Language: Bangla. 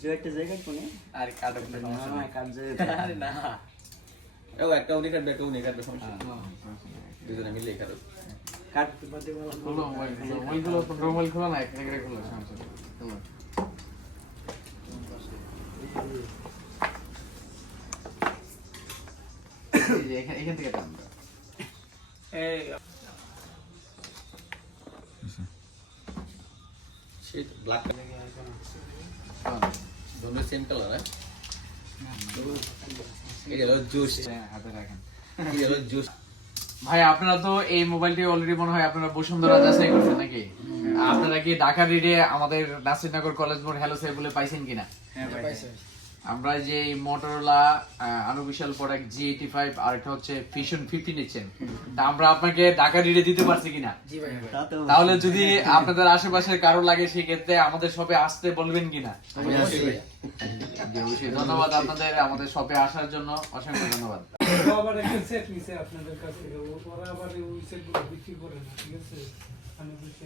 জয়টা জায়গা কোনে আর কাটক না সমস্যা না নেই কাট যায় আরে না ও একটা উনি কাটবে একটা উনি কাটবে সমস্যা নেই দুজনে মিলে কাটো কাটতে পারতে বলা খোলো মোবাইল খোলো মোবাইল খোলো না এক করে খোলো সমস্যা নেই খোলো এই যে এখান থেকে টান দাও এই shit black दोनों सेम कलर है ये लो जूस হাতে রাখেন ये लो जूस ভাই আপনারা তো এই মোবাইলটি অলরেডি মনে হয় আপনারা বসুন্ধরা যাচাই করছেন নাকি আপনারা কি ঢাকা রিডে আমাদের নাসিরনগর কলেজ মোড় হ্যালো সাহেব বলে পাইছেন কিনা আমরা যে মোটরোলা আনুবিশাল প্রোডাক্ট G85 আর এটা হচ্ছে ফিশন 50 নিচ্ছেন তা আমরা আপনাকে ঢাকা রিডে দিতে পারছি কিনা জি ভাই তাহলে যদি আপনাদের আশেপাশে কারো লাগে সেই ক্ষেত্রে আমাদের শপে আসতে বলবেন কিনা অবশ্যই ধন্যবাদ আপনাদের আমাদের শপে আসার জন্য অসংখ্য ধন্যবাদ আবার একটা সেট নিছে আপনাদের কাছ থেকে ওরা আবার ওই সেটগুলো বিক্রি করে না ঠিক আছে আমি বুঝছি